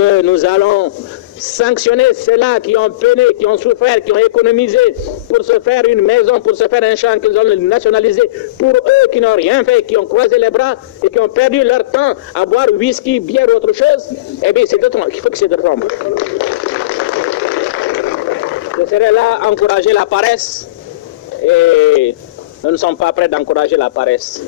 que nous allons sanctionner ceux-là qui ont peiné, qui ont souffert, qui ont économisé pour se faire une maison, pour se faire un champ, qu'ils ont nationalisé, pour eux qui n'ont rien fait, qui ont croisé les bras et qui ont perdu leur temps à boire whisky, bière ou autre chose, eh bien, c'est d'autres, il faut que c'est de tombe. Ce serait là encourager la paresse, et nous ne sommes pas prêts d'encourager la paresse.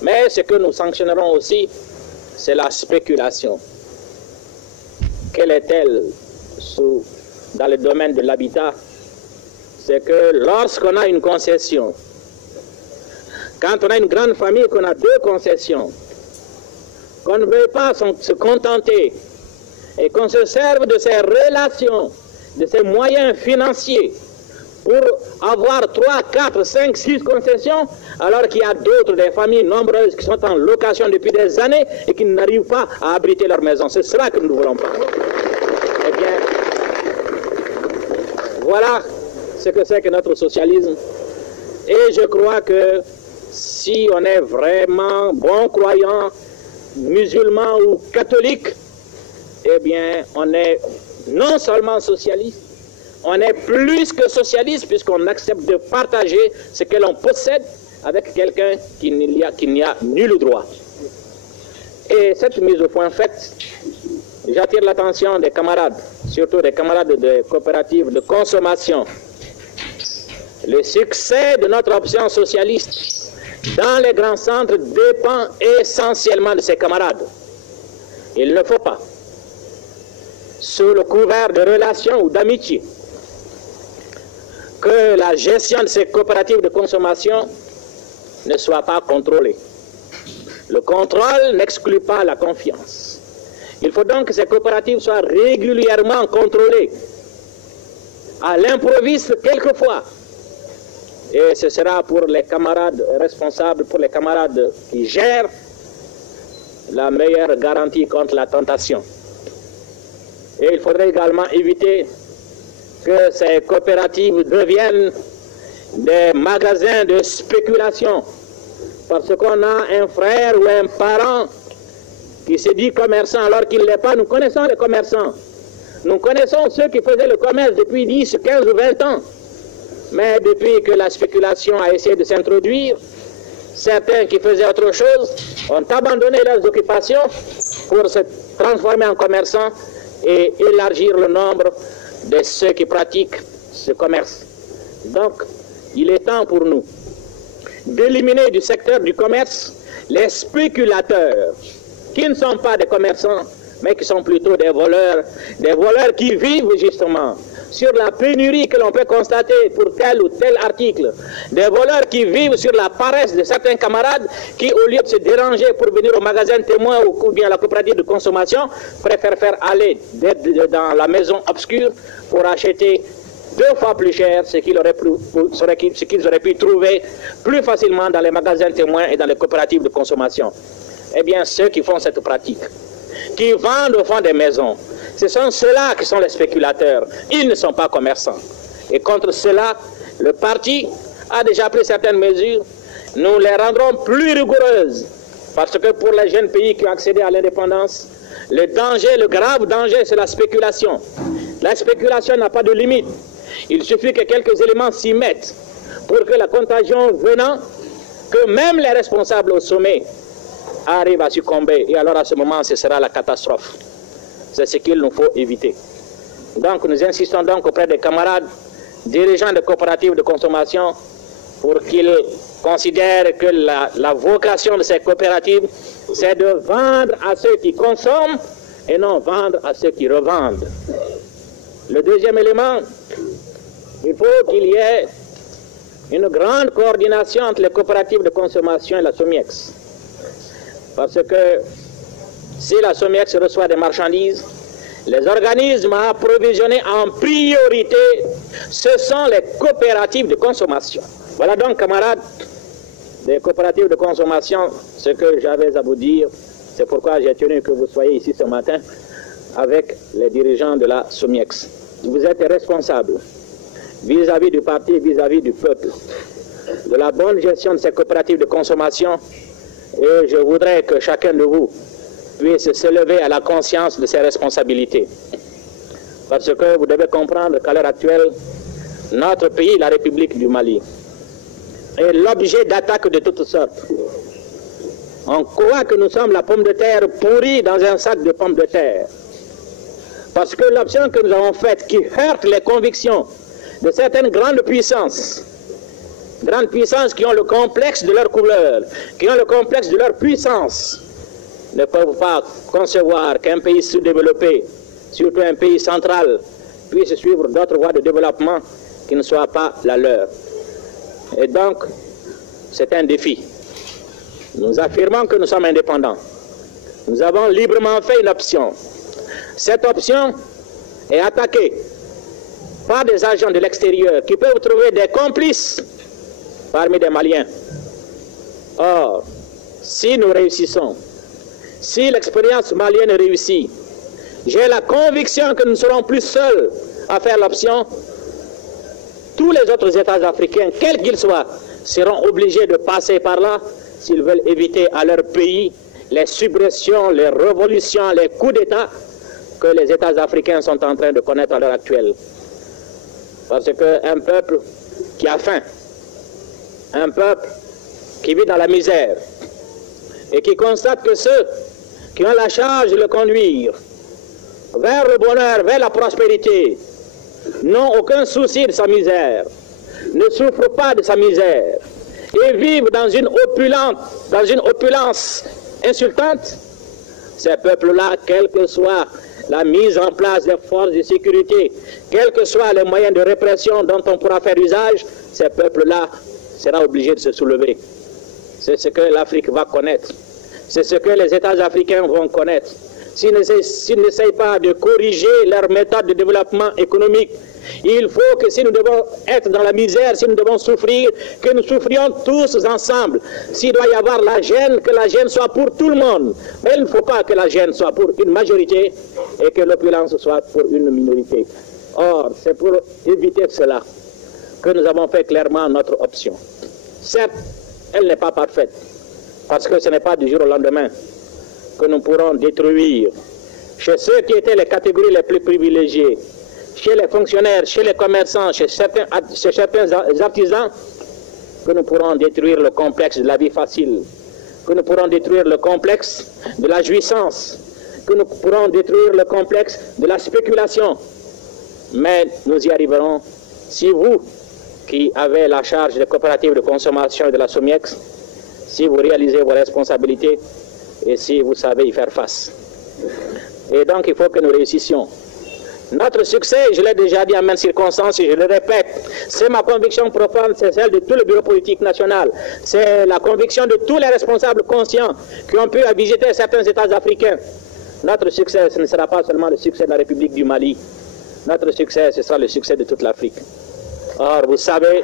Mais ce que nous sanctionnerons aussi, c'est la spéculation. Quelle est-elle dans le domaine de l'habitat? C'est que lorsqu'on a une concession, quand on a une grande famille, qu'on a 2 concessions, qu'on ne veut pas se contenter et qu'on se serve de ces relations, de ces moyens financiers pour avoir 3, 4, 5, 6 concessions, alors qu'il y a d'autres, des familles nombreuses qui sont en location depuis des années et qui n'arrivent pas à abriter leur maison. C'est cela que nous ne voulons pas. Eh bien, voilà ce que c'est que notre socialisme. Et je crois que si on est vraiment bon croyant, musulman ou catholique, eh bien, on est non seulement socialiste, on est plus que socialiste puisqu'on accepte de partager ce que l'on possède avec quelqu'un qui n'y a nul droit. Et cette mise au point faite, j'attire l'attention des camarades, surtout des camarades de coopératives de consommation. Le succès de notre option socialiste dans les grands centres dépend essentiellement de ces camarades. Il ne faut pas, sous le couvert de relations ou d'amitié, que la gestion de ces coopératives de consommation ne soit pas contrôlée. Le contrôle n'exclut pas la confiance. Il faut donc que ces coopératives soient régulièrement contrôlées, à l'improviste quelquefois. Et ce sera pour les camarades responsables, pour les camarades qui gèrent, la meilleure garantie contre la tentation. Et il faudrait également éviter que ces coopératives deviennent des magasins de spéculation. Parce qu'on a un frère ou un parent qui se dit commerçant alors qu'il ne l'est pas. Nous connaissons les commerçants. Nous connaissons ceux qui faisaient le commerce depuis 10, 15 ou 20 ans. Mais depuis que la spéculation a essayé de s'introduire, certains qui faisaient autre chose ont abandonné leurs occupations pour se transformer en commerçants et élargir le nombre de ceux qui pratiquent ce commerce. Donc, il est temps pour nous d'éliminer du secteur du commerce les spéculateurs qui ne sont pas des commerçants, mais qui sont plutôt des voleurs qui vivent justement sur la pénurie que l'on peut constater pour tel ou tel article, des voleurs qui vivent sur la paresse de certains camarades qui, au lieu de se déranger pour venir au magasin témoin ou bien à la coopérative de consommation, préfèrent faire aller dans la maison obscure pour acheter 2 fois plus cher ce qu'ils auraient pu trouver plus facilement dans les magasins témoins et dans les coopératives de consommation. Eh bien, ceux qui font cette pratique, qui vendent au fond des maisons, ce sont ceux-là qui sont les spéculateurs. Ils ne sont pas commerçants. Et contre cela, le parti a déjà pris certaines mesures. Nous les rendrons plus rigoureuses. Parce que pour les jeunes pays qui ont accédé à l'indépendance, le danger, le grave danger, c'est la spéculation. La spéculation n'a pas de limite. Il suffit que quelques éléments s'y mettent pour que la contagion venant, que même les responsables au sommet arrivent à succomber. Et alors à ce moment, ce sera la catastrophe. C'est ce qu'il nous faut éviter. Donc nous insistons donc auprès des camarades dirigeants de coopératives de consommation pour qu'ils considèrent que la vocation de ces coopératives, c'est de vendre à ceux qui consomment et non vendre à ceux qui revendent. Le deuxième élément, il faut qu'il y ait une grande coordination entre les coopératives de consommation et la SOMIEX. Parce que si la SOMIEX reçoit des marchandises, les organismes à approvisionner en priorité, ce sont les coopératives de consommation. Voilà donc, camarades des coopératives de consommation, ce que j'avais à vous dire. C'est pourquoi j'ai tenu que vous soyez ici ce matin avec les dirigeants de la SOMIEX. Vous êtes responsables vis-à-vis du parti, vis-à-vis du peuple, de la bonne gestion de ces coopératives de consommation. Et je voudrais que chacun de vous puisse s'élever à la conscience de ses responsabilités. Parce que vous devez comprendre qu'à l'heure actuelle, notre pays, la République du Mali, est l'objet d'attaques de toutes sortes. On croit que nous sommes la pomme de terre pourrie dans un sac de pommes de terre. Parce que l'option que nous avons faite, qui heurte les convictions de certaines grandes puissances qui ont le complexe de leur couleur, qui ont le complexe de leur puissance, ne peuvent pas concevoir qu'un pays sous-développé, surtout un pays central, puisse suivre d'autres voies de développement qui ne soient pas la leur. Et donc, c'est un défi. Nous affirmons que nous sommes indépendants. Nous avons librement fait une option. Cette option est attaquée par des agents de l'extérieur qui peuvent trouver des complices parmi des Maliens. Or, si nous réussissons, si l'expérience malienne réussit, j'ai la conviction que nous ne serons plus seuls à faire l'option. Tous les autres États africains, quels qu'ils soient, seront obligés de passer par là s'ils veulent éviter à leur pays les subversions, les révolutions, les coups d'État que les États africains sont en train de connaître à l'heure actuelle. Parce qu'un peuple qui a faim, un peuple qui vit dans la misère et qui constate que ceux qui ont la charge de le conduire vers le bonheur, vers la prospérité, n'ont aucun souci de sa misère, ne souffrent pas de sa misère et vivent dans une opulence insultante, ces peuples-là, quelle que soit la mise en place des forces de sécurité, quels que soient les moyens de répression dont on pourra faire usage, ces peuples-là seront obligés de se soulever. C'est ce que l'Afrique va connaître. C'est ce que les États africains vont connaître. S'ils n'essayent pas de corriger leur méthode de développement économique, il faut que si nous devons être dans la misère, si nous devons souffrir, que nous souffrions tous ensemble. S'il doit y avoir la gêne, que la gêne soit pour tout le monde. Mais il ne faut pas que la gêne soit pour une majorité et que l'opulence soit pour une minorité. Or, c'est pour éviter cela que nous avons fait clairement notre option. Certes, elle n'est pas parfaite, parce que ce n'est pas du jour au lendemain que nous pourrons détruire chez ceux qui étaient les catégories les plus privilégiées, chez les fonctionnaires, chez les commerçants, chez certains artisans, que nous pourrons détruire le complexe de la vie facile, que nous pourrons détruire le complexe de la jouissance, que nous pourrons détruire le complexe de la spéculation. Mais nous y arriverons si vous, qui avez la charge des coopératives de consommation et de la SOMIEX, si vous réalisez vos responsabilités et si vous savez y faire face. Et donc il faut que nous réussissions. Notre succès, je l'ai déjà dit en maintes circonstances et je le répète, c'est ma conviction profonde, c'est celle de tout le bureau politique national, c'est la conviction de tous les responsables conscients qui ont pu visiter certains États africains. Notre succès, ce ne sera pas seulement le succès de la République du Mali, notre succès, ce sera le succès de toute l'Afrique. Or, vous savez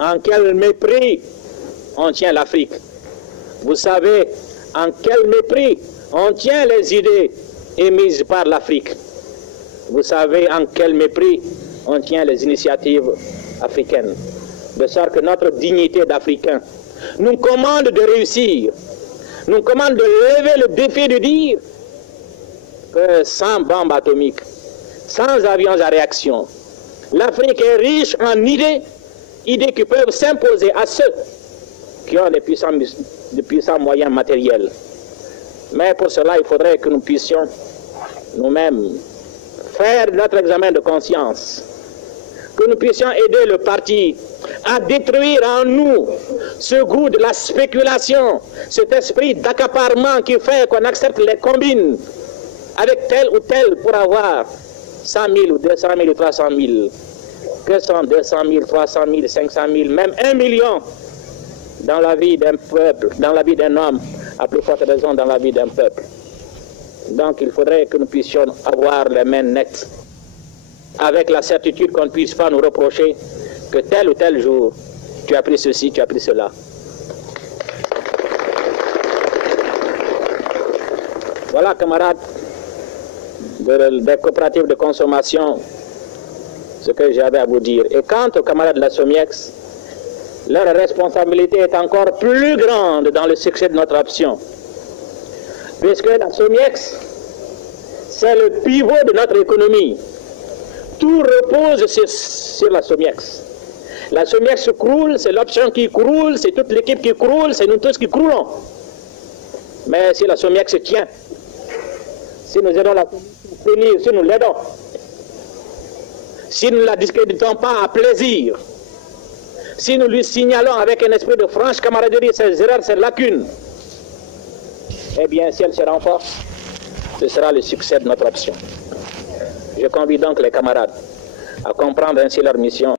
en quel mépris on tient l'Afrique. Vous savez en quel mépris on tient les idées émises par l'Afrique. Vous savez en quel mépris on tient les initiatives africaines. De sorte que notre dignité d'Africain nous commande de réussir, nous commande de lever le défi de dire que sans bombes atomiques, sans avions à réaction, l'Afrique est riche en idées qui peuvent s'imposer à ceux qui ont de puissants moyens matériels. Mais pour cela, il faudrait que nous puissions nous-mêmes faire notre examen de conscience, que nous puissions aider le parti à détruire en nous ce goût de la spéculation, cet esprit d'accaparement qui fait qu'on accepte les combines avec tel ou tel pour avoir 100 000 ou 200 000 ou 300 000. Que sont 200 000, 300 000, 500 000, même 1 million dans la vie d'un peuple, dans la vie d'un homme, à plus forte raison dans la vie d'un peuple. Donc il faudrait que nous puissions avoir les mains nettes, avec la certitude qu'on ne puisse pas nous reprocher que tel ou tel jour, tu as pris ceci, tu as pris cela. Voilà, camarades des coopératives de consommation, ce que j'avais à vous dire. Et quant aux camarades de la SOMIEX, leur responsabilité est encore plus grande dans le succès de notre option. Puisque la SOMIEX, c'est le pivot de notre économie. Tout repose sur la SOMIEX. La SOMIEX croule, c'est l'option qui croule, c'est toute l'équipe qui croule, c'est nous tous qui croulons. Mais si la SOMIEX tient, si nous aidons la tenir, si nous l'aidons, si nous ne la discréditons pas à plaisir, si nous lui signalons avec un esprit de franche camaraderie ses erreurs, ses lacunes, eh bien, si elle se renforce, ce sera le succès de notre option. Je convie donc les camarades à comprendre ainsi leur mission